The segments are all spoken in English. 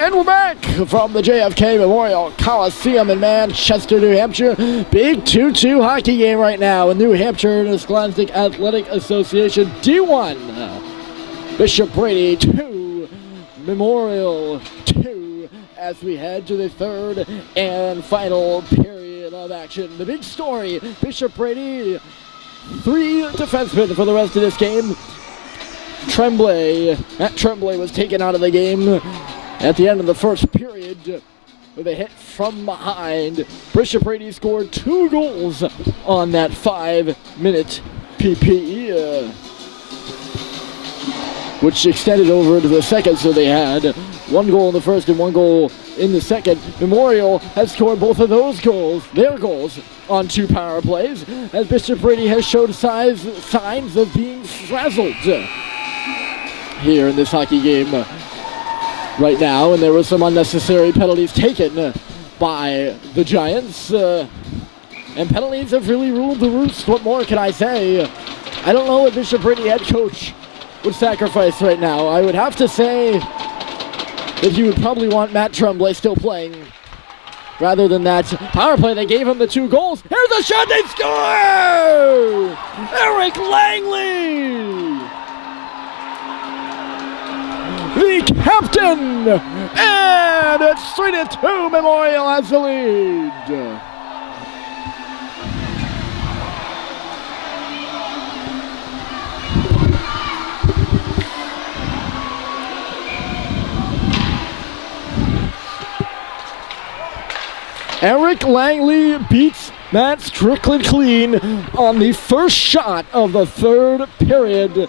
And we're back from the JFK Memorial Coliseum in Manchester, New Hampshire. Big 2-2 hockey game right now in New Hampshire Scholastic Athletic Association D1. Bishop Brady 2, Memorial 2, as we head to the third and final period of action. The big story, Bishop Brady, 3 defensemen for the rest of this game. Matt Tremblay was taken out of the game at the end of the first period with a hit from behind. Bishop Brady scored 2 goals on that 5-minute PPE, which extended over into the second, so they had 1 goal in the first and 1 goal in the second. Memorial has scored both of those goals, their goals, on 2 power plays, as Bishop Brady has showed signs of being frazzled here in this hockey game right now, and there were some unnecessary penalties taken by the Giants, and penalties have really ruled the roost. What more can I say? I don't know what Bishop Brady head coach would sacrifice right now. I would have to say that he would probably want Matt Tremblay still playing rather than that power play. They gave him the 2 goals. Here's a shot, they score! Eric Langley! The captain! And it's 3-2, Memorial has the lead. Eric Langley beats Matt Strickland clean on the first shot of the third period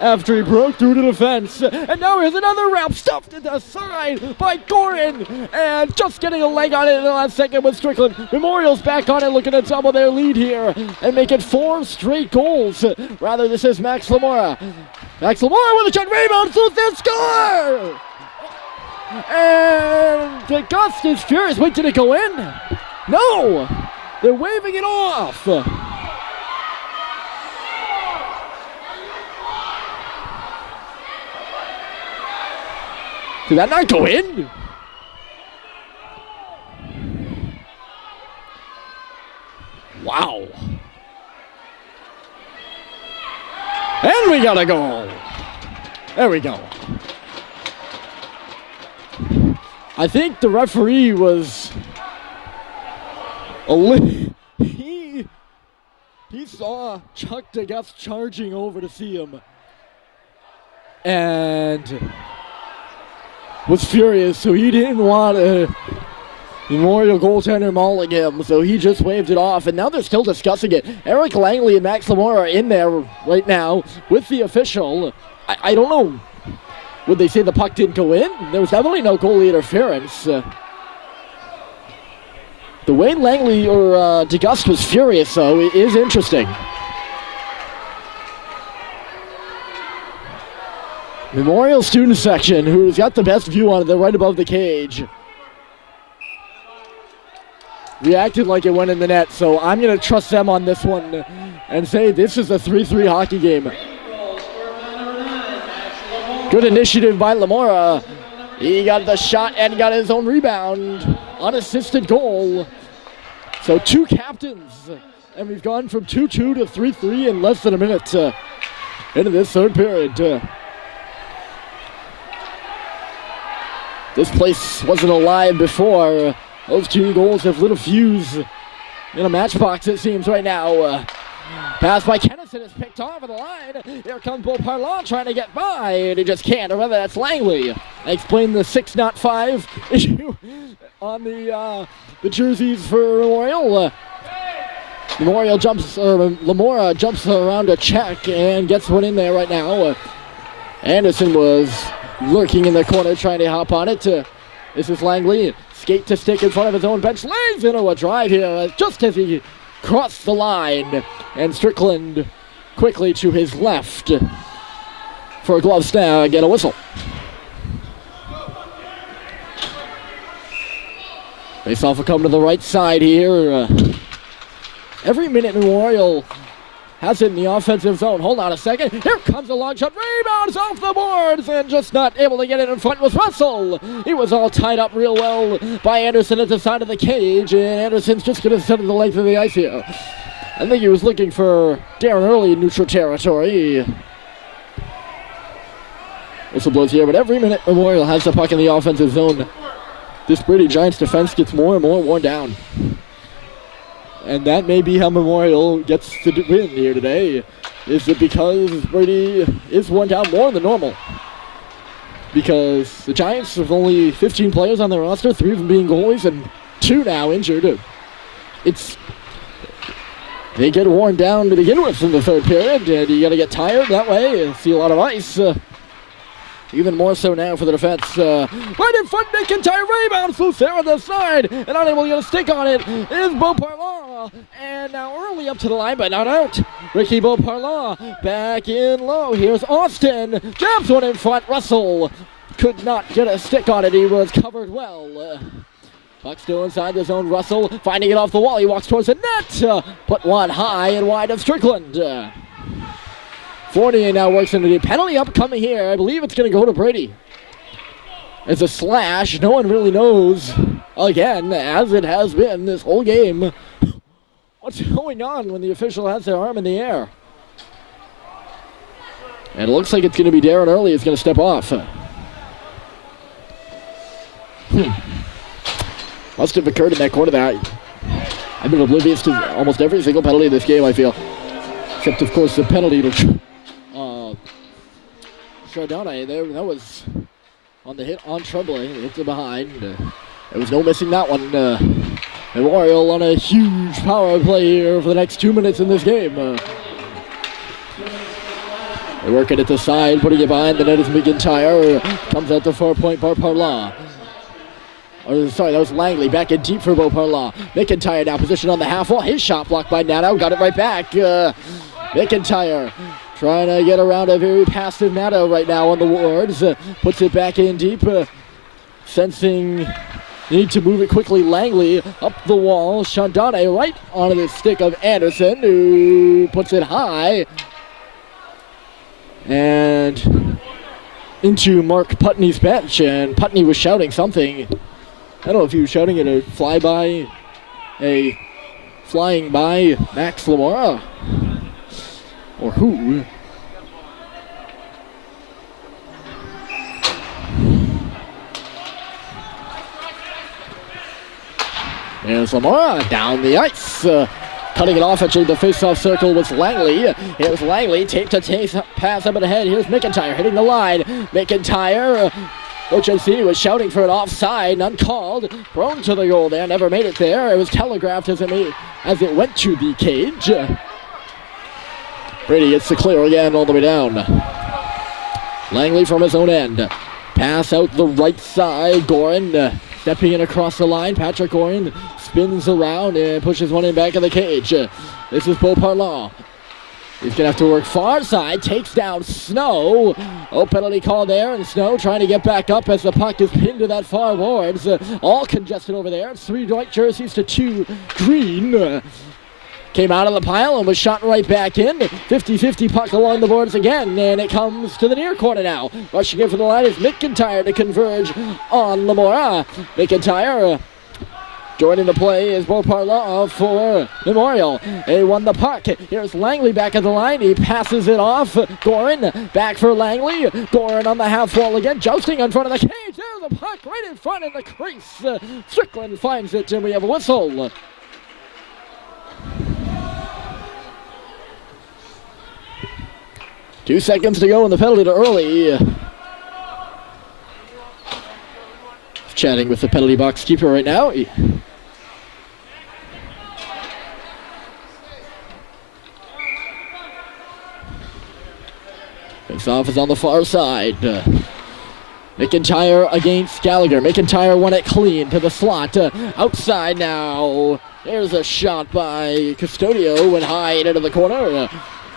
after he broke through the defense. And now here's another wrap stuffed to the side by Gorin, and just getting a leg on it in the last second with Strickland. Memorial's back on it, looking to double their lead here and make it 4 straight goals. Rather, this is Max Lamora. Max Lamora with a shot, rebound, shoots their score! And the Gust is furious. Wait, did it go in? No! They're waving it off. Did that not go in? Wow. And we got a goal. There we go. I think the referee was he saw Chuck DeGuff charging over to see him and was furious, so he didn't want a Memorial goaltender mauling him, so he just waved it off, and now they're still discussing it. Eric Langley and Max Lamora are in there right now with the official. I don't know. Would they say the puck didn't go in? There was definitely no goalie interference. The way Langley or DeGusk was furious, though, it is interesting. Memorial student section, who's got the best view on it, they're right above the cage, reacted like it went in the net, so I'm going to trust them on this one and say this is a 3-3 hockey game. Good initiative by Lamora. He got the shot and got his own rebound. Unassisted goal. So 2 captains. And we've gone from 2-2 to 3-3 in less than a minute into this third period. This place wasn't alive before. Those 2 goals have lit a fuse in a matchbox, it seems, right now. Pass by Kennison is picked off of the line. Here comes Beau Parlant trying to get by, and he just can't. Or whether that's Langley. I explained the 6 not 5 issue on the jerseys for Memorial. Lamora jumps around a check and gets one in there right now. Anderson was lurking in the corner trying to hop on it. This is Langley. Skate to stick in front of his own bench. Lays into a drive here just as he crossed the line, and Strickland quickly to his left for a glove snag and a whistle. Face-off will come to the right side here. Every minute Memorial has it in the offensive zone. Hold on a second. Here comes a long shot. Rebounds off the boards and just not able to get it in front was Russell. He was all tied up real well by Anderson at the side of the cage, and Anderson's just going to set it the length of the ice here. I think he was looking for Darren Early in neutral territory. Whistle blows here, but every minute Memorial has the puck in the offensive zone, this Brady Giants defense gets more and more worn down. And that may be how Memorial gets to win here today, is it because Brady is worn down more than normal. Because the Giants have only 15 players on their roster, 3 of them being goalies and 2 now injured. They get worn down to begin with in the third period, and you got to get tired that way and see a lot of ice. Even more so now for the defense. Right in front, McIntyre rebounds loose there on the side, and unable to get a stick on it is Beauparlant. And now Early up to the line, but not out. Ricky Beauparlant back in low. Here's Austin. Jabs one in front. Russell could not get a stick on it. He was covered well. Puck still inside the zone. Russell finding it off the wall. He walks towards the net. Put one high and wide of Strickland. Fournier now works into the penalty upcoming here. I believe it's going to go to Brady. It's a slash. No one really knows, again, as it has been this whole game, what's going on when the official has their arm in the air. And it looks like it's going to be Darren Early is going to step off. Must have occurred in that corner there. I've been oblivious to almost every single penalty in this game, I feel. Except, of course, the penalty to Chardonnay there. That was on the hit on Trembling. Hit to behind. There was no missing that one. Memorial on a huge power play here for the next 2 minutes in this game. They're working at the side, putting it behind the net is McIntyre. Comes out the 4-point Beauparlant. Sorry, that was Langley back in deep for Beauparlant. McIntyre now positioned on the half wall. His shot blocked by Nadeau. Got it right back. McIntyre trying to get around a very passive Nadeau right now on the wards. Puts it back in deep. Sensing the need to move it quickly. Langley up the wall. Chandane right onto the stick of Anderson, who puts it high. And into Mark Putney's bench. And Putney was shouting something. I don't know if he was shouting at a flying by Max Lamora, or who. There's Lamora down the ice. Cutting it off, actually the face-off circle was Langley. Here's Langley, tape to tape, pass up and ahead. Here's McIntyre hitting the line. McIntyre, HMC was shouting for an offside, uncalled, thrown to the goal there, never made it there. It was telegraphed as it went to the cage. Brady gets the clear again all the way down. Langley from his own end. Pass out the right side, Gorin stepping in across the line. Patrick Gorin spins around and pushes one in back of the cage. This is Beauparlant. He's going to have to work far side, takes down Snow. Oh, penalty call there, and Snow trying to get back up as the puck is pinned to that far boards. All congested over there. 3 white jerseys to 2 green. Came out of the pile and was shot right back in. 50-50 puck along the boards again, and it comes to the near corner now. Rushing in for the line is McIntyre to converge on Lamora. McIntyre joining the play is Beauparlant for Memorial. They won the puck. Here's Langley back at the line. He passes it off. Gorin back for Langley. Gorin on the half wall again, jousting in front of the cage. There's the puck right in front in the crease. Strickland finds it, and we have a whistle. Two seconds to go in the penalty to Early. Chatting with the penalty box keeper right now. Face-off is on the far side. McIntyre against Gallagher. McIntyre won it clean to the slot. Outside now. There's a shot by Custodio. Went high into the corner.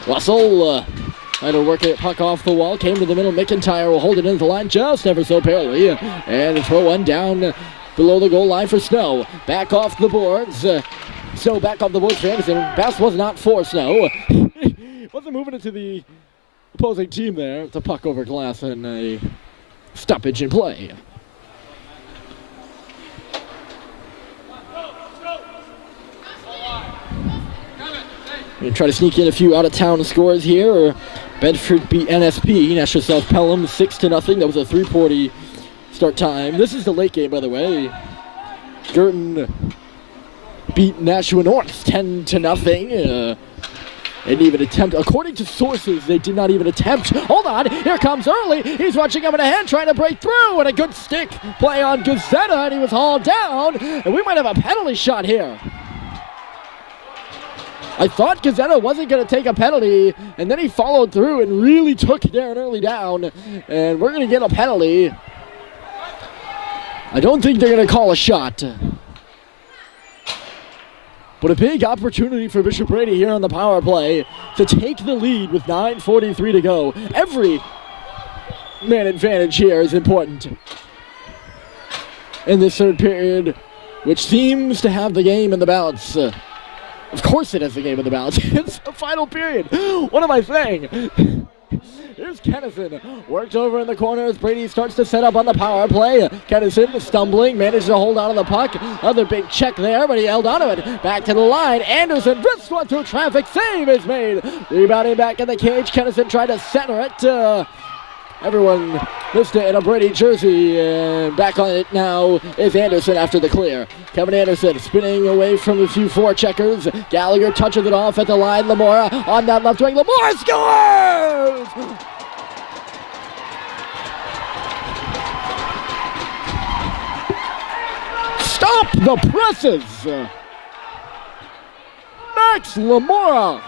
Russell trying to work it, puck off the wall. Came to the middle. McIntyre will hold it into the line just ever so barely. And throw one down below the goal line for Snow. Back off the boards. Snow back off the boards for Anderson. Pass was not for Snow. wasn't moving it to the opposing team there. It's a puck over glass and a stoppage in play. We're going to try to sneak in a few out-of-town scores here. Bedford beat NSP, National South Pelham, 6-0. That was a 3:40 start time. This is the late game, by the way. Girton beat Nashua North 10-0. They didn't even attempt. According to sources, they did not even attempt. Hold on, here comes Early. He's watching up in a hand, trying to break through, and a good stick play on Gazetta, and he was hauled down, and we might have a penalty shot here. I thought Gazetta wasn't going to take a penalty, and then he followed through and really took Darren Early down, and we're going to get a penalty. I don't think they're going to call a shot. But a big opportunity for Bishop Brady here on the power play to take the lead with 9:43 to go. Every man advantage here is important in this third period, which seems to have the game in the balance. Of course it has the game in the balance. It's the final period. What am I saying? Here's Kennison, worked over in the corner as Brady starts to set up on the power play. Kennison stumbling, manages to hold on to the puck. Another big check there, but he held on to it. Back to the line. Anderson drifts one through traffic. Save is made. Rebounding back in the cage. Kennison tried to center it. Everyone missed it in a Brady jersey, and back on it now is Anderson after the clear. Kevin Anderson spinning away from a few forecheckers. Gallagher touches it off at the line. Lamora on that left wing. Lamora scores! Stop the presses! Max Lamora,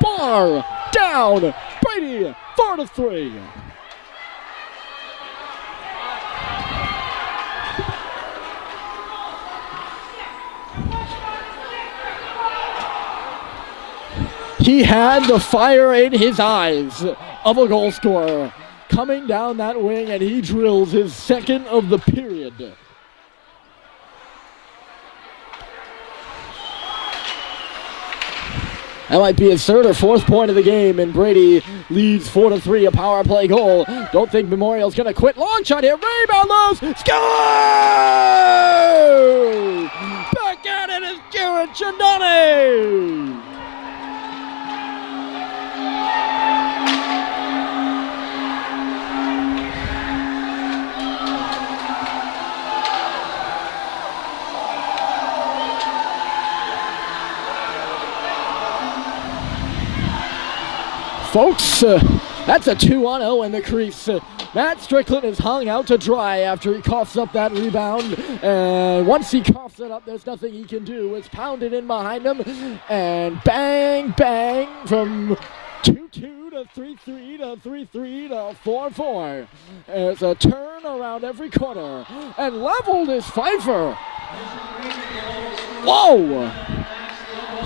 bar down, Brady 4-3. He had the fire in his eyes of a goal scorer coming down that wing, and he drills his second of the period. That might be his third or fourth point of the game, and Brady leads 4-3, a power play goal. Don't think Memorial's going to quit. Long shot here, rebound lows, score! Back at it is Garrett Giannani! Folks, that's a 2-0 in the crease. Matt Strickland is hung out to dry after he coughs up that rebound. And once he coughs it up, there's nothing he can do. It's pounded in behind him. And bang, bang from 2-2 to 3-3 to 3-3 to 4-4. It's a turn around every corner. And leveled is Pfeiffer. Whoa!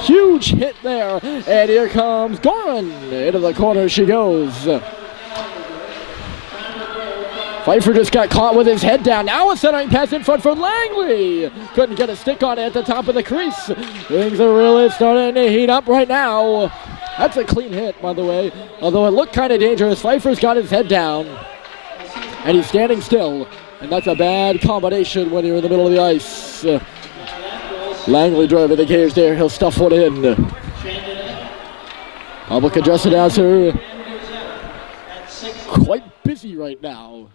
Huge hit there, and here comes Gorin. Into the corner she goes. Pfeiffer just got caught with his head down. Now a centering pass in front for Langley. Couldn't get a stick on it at the top of the crease. Things are really starting to heat up right now. That's a clean hit, by the way, although it looked kind of dangerous. Pfeiffer's got his head down, and he's standing still, and that's a bad combination when you're in the middle of the ice. Langley driving the cage there. He'll stuff one in. Public address announcer quite busy right now.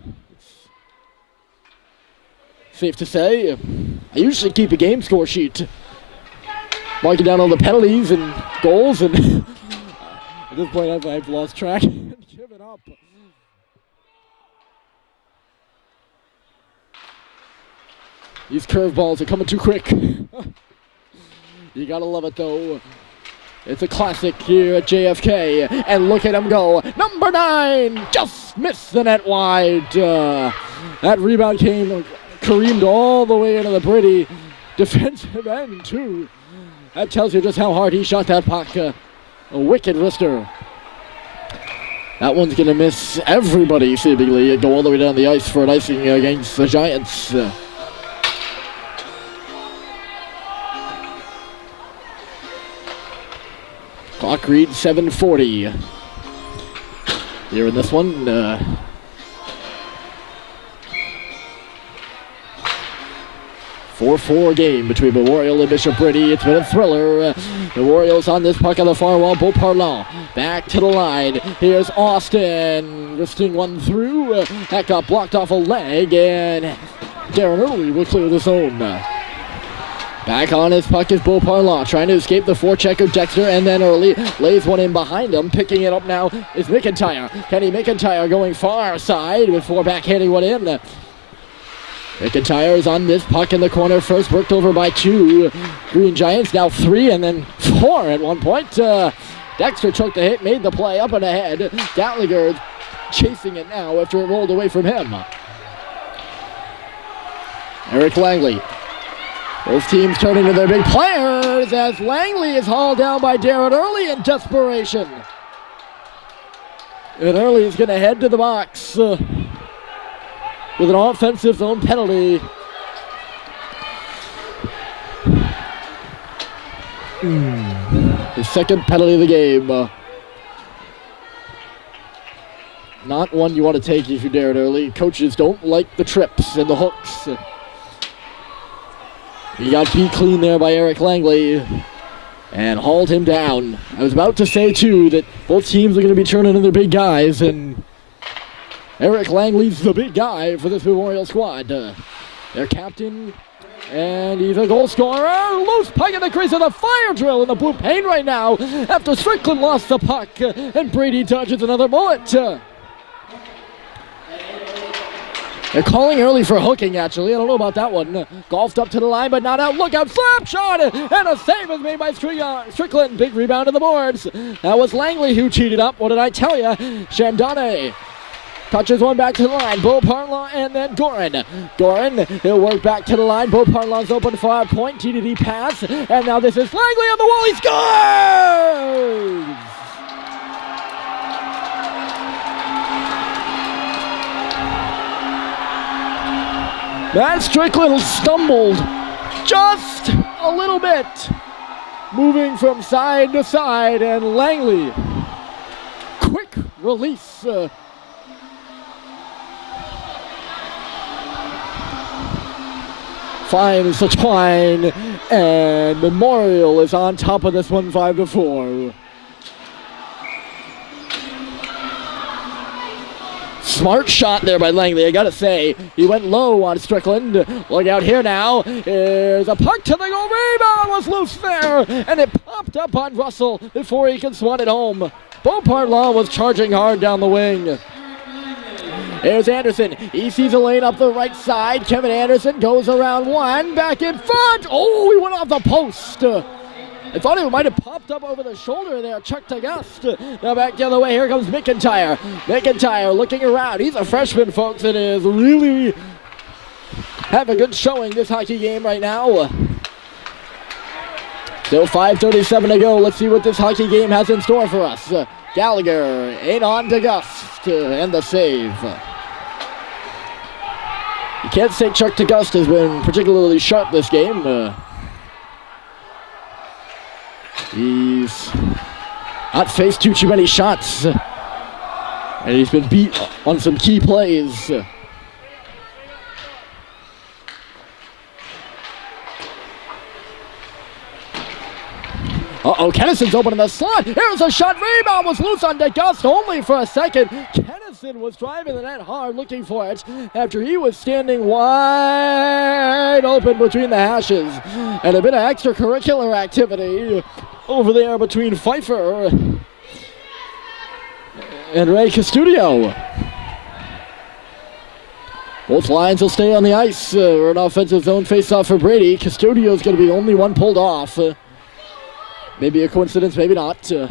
It's safe to say. I usually keep a game score sheet, marking down all the penalties and goals, and at this point I've lost track and given up. These curveballs are coming too quick. You gotta love it though. It's a classic here at JFK, and look at him go. Number 9 just missed the net wide. That rebound careened all the way into the Brady defensive end too. That tells you just how hard he shot that puck. A wicked wrister. That one's gonna miss everybody seemingly and go all the way down the ice for an icing against the Giants. Clock reads 7:40. Here in this one. 4-4 game between Memorial and Bishop Brady. It's been a thriller. Memorial's on this puck on the far wall. Beauparlant back to the line. Here's Austin. Wristing one through. That got blocked off a leg, and Darren Early will clear the zone. Back on his puck is Beauparlant, trying to escape the forechecker Dexter, and then Early lays one in behind him. Picking it up now is McIntyre. Kenny McIntyre going far side before backhanding one in. McIntyre is on this puck in the corner. First worked over by 2 Green Giants, now 3 and then 4 at one point. Dexter took the hit, made the play up and ahead. Gallagher chasing it now after it rolled away from him. Eric Langley. Both teams turning to their big players as Langley is hauled down by Darren Early in desperation. And Early is going to head to the box with an offensive zone penalty. His second penalty of the game. Not one you want to take if you're Darren Early. Coaches don't like the trips and the hooks. He got beat clean there by Eric Langley and hauled him down. I was about to say, too, that both teams are going to be turning in their big guys, and Eric Langley's the big guy for this Memorial squad. Their captain, and he's a goal scorer. Loose puck in the crease of the fire drill in the blue paint right now after Strickland lost the puck, and Brady dodges another bullet. They're calling Early for hooking, actually. I don't know about that one. Golfed up to the line, but not out. Look out, slap shot, and a save is made by Strickland. Big rebound to the boards. That was Langley who cheated up. What did I tell you? Chandane touches one back to the line. Beauparlant and then Gorin. Gorin, he'll work back to the line. Beauparlant's open for a point. TDD pass. And now this is Langley on the wall. He scores! Matt Strickland stumbled just a little bit, moving from side to side, and Langley, quick release. Finds the twine, and Memorial is on top of this one 5-4. Smart shot there by Langley, I gotta say. He went low on Strickland. Look out here now. Here's a puck to the goal. Rebound was loose there, and it popped up on Russell before he could swat it home. Beauparlant was charging hard down the wing. Here's Anderson. He sees a lane up the right side. Kevin Anderson goes around one, back in front. Oh, he went off the post. I thought it might have popped up over the shoulder there. Chuck Tagast. Now back the other way. Here comes McIntyre. McIntyre looking around. He's a freshman, folks, and is really having a good showing this hockey game right now. Still 5:37 to go. Let's see what this hockey game has in store for us. Gallagher ain't on Tagast to end the save. You can't say Chuck Tagast has been particularly sharp this game. He's not faced too many shots, and he's been beat on some key plays. Uh-oh, Kennison's open in the slot. Here's a shot. Rebound was loose on DeGust only for a second. Kennison was driving the net hard looking for it after he was standing wide open between the hashes. And a bit of extracurricular activity over there between Pfeiffer and Ray Custodio. Both lines will stay on the ice. An offensive zone face-off for Brady. Custodio's going to be the only one pulled off. Maybe a coincidence, maybe not. And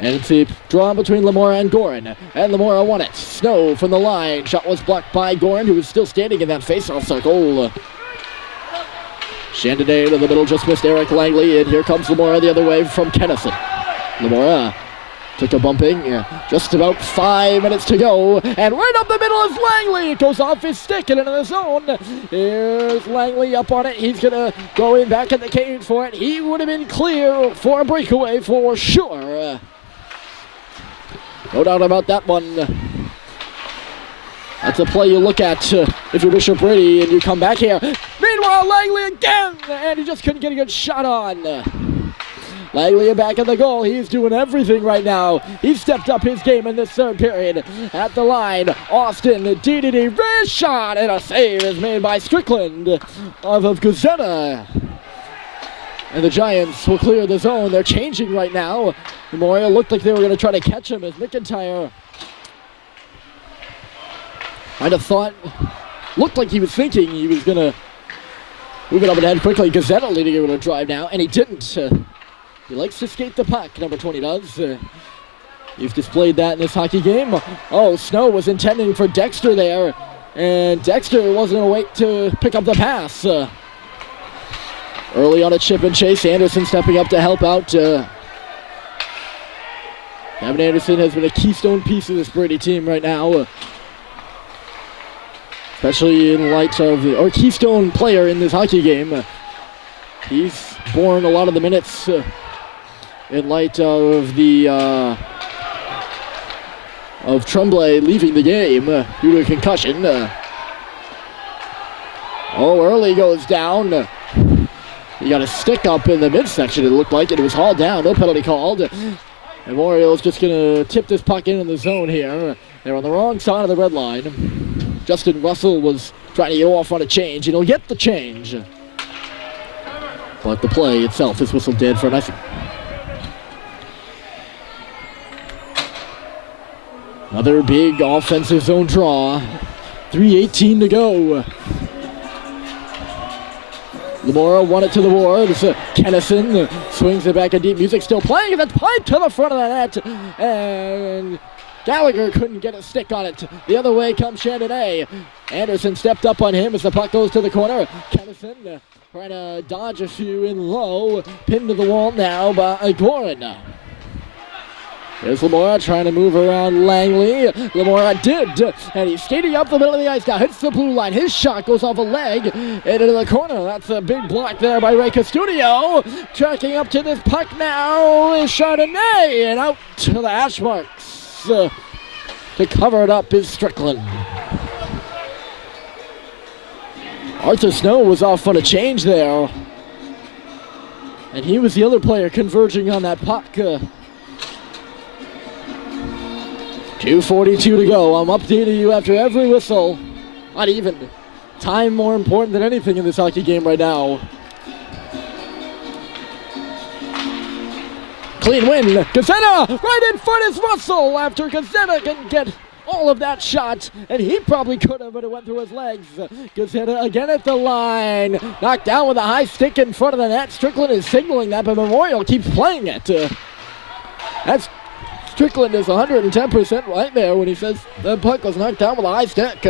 it's a draw between Lamora and Gorin. And Lamora won it. Snow from the line. Shot was blocked by Gorin, who was still standing in that face-off circle. Chandonnet to the middle, just missed Eric Langley. And here comes Lamora the other way from Kennison. Lamora Took a bumping. Just about 5 minutes to go. And right up the middle is Langley. It goes off his stick and into the zone. Here's Langley up on it. He's going to go in back in the cage for it. He would have been clear for a breakaway for sure. No doubt about that one. That's a play you look at if you're Bishop Brady and you come back here. Meanwhile, Langley again, and he just couldn't get a good shot on. Langley back in the goal. He's doing everything right now. He's stepped up his game in this third period. At the line, Austin, DDD, wrist shot, and a save is made by Strickland of Gazetta. And the Giants will clear the zone. They're changing right now. Memorial looked like they were going to try to catch him as McIntyre I'd have thought, looked like he was thinking he was going to move it up and head quickly. Gazetta leading it with a drive now, and he didn't. He likes to skate the puck, number 20 does. He's displayed that in this hockey game. Oh, Snow was intending for Dexter there, and Dexter wasn't going to wait to pick up the pass. Early on a chip and chase, Anderson stepping up to help out. Kevin Anderson has been a keystone piece of this Brady team right now. Especially in light of or keystone player in this hockey game. He's borne a lot of the minutes in light of the of Tremblay leaving the game due to a concussion. Early goes down. He got a stick up in the midsection, it looked like, and it was hauled down. No penalty called. Memorial's just going to tip this puck in the zone here. They're on the wrong side of the red line. Justin Russell was trying to get off on a change, and he'll get the change. But the play itself is whistled dead for an icing. Another big offensive zone draw. 3:18 to go. Lamora won it to the boards. Kennison swings it back in deep. Music still playing, and that's piped to the front of the net. And Gallagher couldn't get a stick on it. The other way comes Chandonnet. Anderson stepped up on him as the puck goes to the corner. Kennison trying to dodge a few in low. Pinned to the wall now by Gorin. There's Lamora trying to move around Langley. Lamora did, and he's skating up the middle of the ice now. Hits the blue line. His shot goes off a leg and into the corner. That's a big block there by Ray Custodio. Tracking up to this puck now is Chardonnay, and out to the hash marks to cover it up is Strickland. Arthur Snow was off on a change there, and he was the other player converging on that puck. 2:42 to go. I'm updating you after every whistle. Not even. Time more important than anything in this hockey game right now. Clean win. Gazetta right in front is Russell after Gazetta can get all of that shot, and he probably could have, but it went through his legs. Gazetta again at the line. Knocked down with a high stick in front of the net. Strickland is signaling that, but Memorial keeps playing it. Strickland is 110% right there when he says the puck was knocked down with a high stick.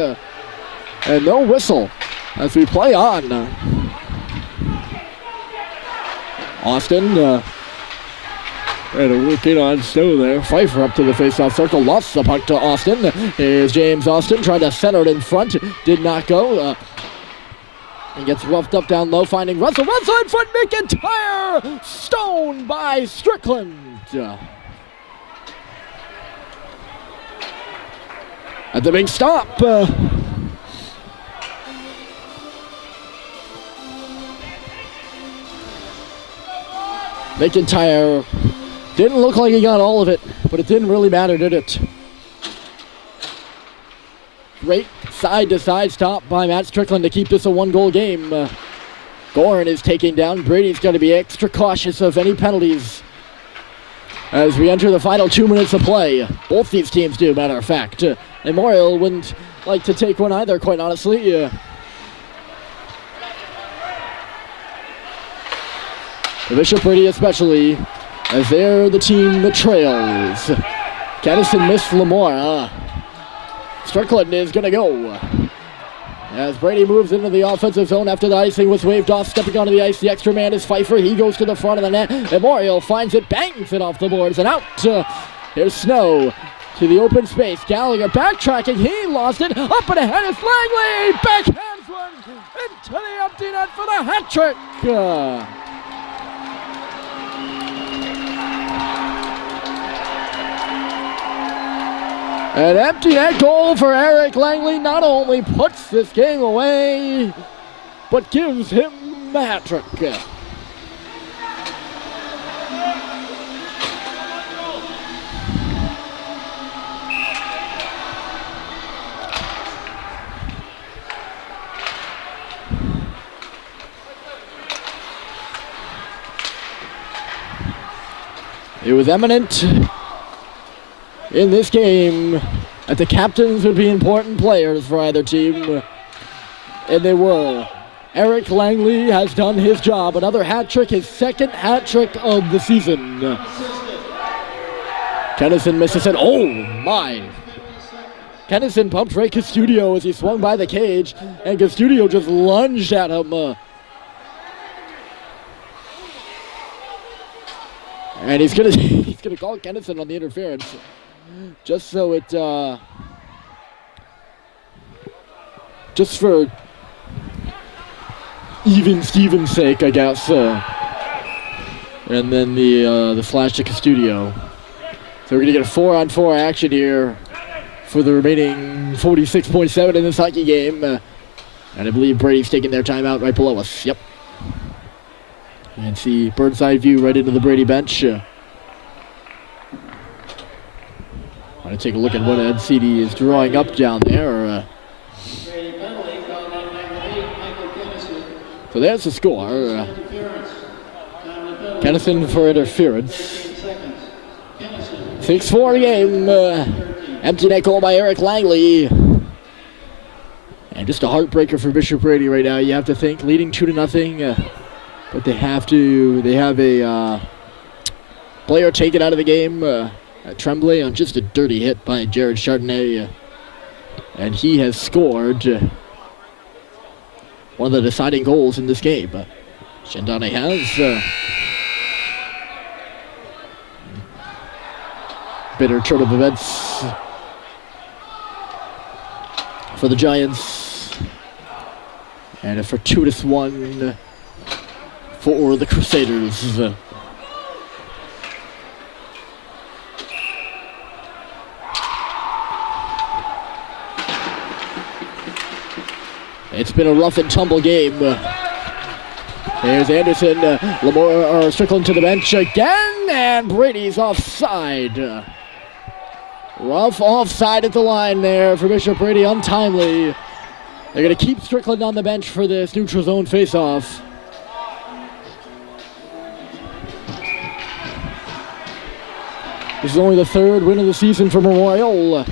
And no whistle as we play on. Austin trying to work in on Snow there. Pfeiffer up to the face-off circle. Lost the puck to Austin. Here's James Austin trying to center it in front. Did not go. And gets roughed up down low, finding Russell. Russell in front. McIntyre stoned by Strickland. At the big stop. McIntyre didn't look like he got all of it, but it didn't really matter, did it? Great side-to-side stop by Matt Strickland to keep this a one-goal game. Gorin is taking down. Brady's going to be extra cautious of any penalties as we enter the final 2 minutes of play. Both these teams do, matter of fact. Memorial wouldn't like to take one either, quite honestly. The Bishop Brady especially, as they're the team that trails. Kennison missed Lamora. Strickland is going to go. As Brady moves into the offensive zone after the icing was waved off, stepping onto the ice, the extra man is Pfeiffer. He goes to the front of the net. Memorial finds it, bangs it off the boards, and out. Here's Snow to the open space. Gallagher backtracking. He lost it. Up and ahead is Langley. Backhands one into the empty net for the hat trick. An empty net goal for Eric Langley not only puts this game away, but gives him a hat trick. It was eminent in this game that the captains would be important players for either team, and they were. Eric Langley has done his job. Another hat trick, his second hat trick of the season. Kennison misses it. Oh my! Kennison pumped Ray Custodio as he swung by the cage, and Custodio just lunged at him. And he's gonna call Kennison on the interference, just so it just for even Steven's sake, I guess. And then the slash to Custodio. So we're gonna get a 4-on-4 action here for the remaining 46.7 in this hockey game. And I believe Brady's taking their timeout right below us. Yep. You can see bird's eye view right into the Brady bench. Want to take a look at what NCD is drawing up down there. So there's the score. Kennison for interference. 6-4 game. Empty net goal by Eric Langley. And just a heartbreaker for Bishop Brady right now. You have to think, leading 2-0. But they have a player taken out of the game. Tremblay on just a dirty hit by Jared Chardonnay. And he has scored one of the deciding goals in this game. Chardonnay has. Bitter turn of events for the Giants. And a fortuitous one for the Crusaders. It's been a rough and tumble game. Here's Anderson. Lamore Strickland to the bench again, and Brady's offside. Rough offside at the line there for Bishop Brady, untimely. They're going to keep Strickland on the bench for this neutral zone faceoff. This is only the third win of the season for Memorial.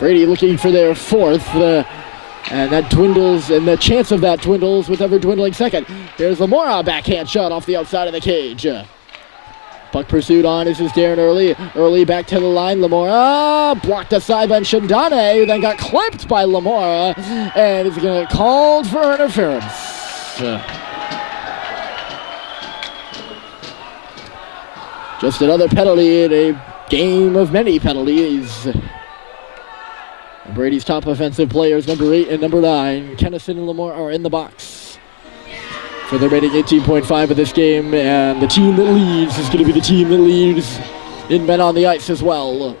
Brady looking for their fourth, and that dwindles, and the chance of that dwindles with ever dwindling second. Here's Lamora, backhand shot off the outside of the cage. Puck pursued on, this is Darren Early. Early back to the line, Lamora blocked aside by Shindane, who then got clipped by Lamora, and is going to get called for interference. Just another penalty in a game of many penalties. And Brady's top offensive players, number 8 and number 9, Kennison and Lamore, are in the box for the remaining 18.5 of this game. And the team that leads is going to be the team that leads in men on the ice as well.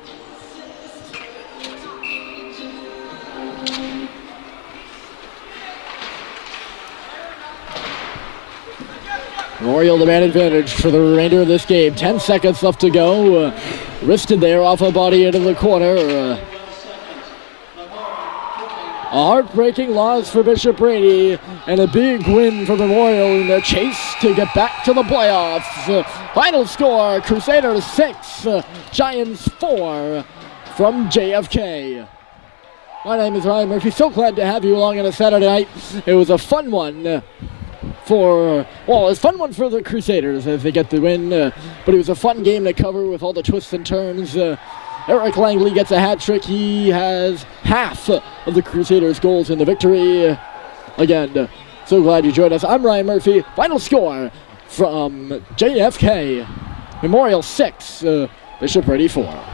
Memorial the man advantage for the remainder of this game. 10 seconds left to go. Wristed there off a body into the corner. A heartbreaking loss for Bishop Brady and a big win for Memorial in their chase to get back to the playoffs. Final score, Crusaders 6, Giants 4 from JFK. My name is Ryan Murphy. So glad to have you along on a Saturday night. It was a fun one for the Crusaders as they get the win, but it was a fun game to cover with all the twists and turns. Eric Langley gets a hat trick. He has half of the Crusaders' goals in the victory. Again, so glad you joined us. I'm Ryan Murphy. Final score from JFK. Memorial 6, Bishop Brady 4.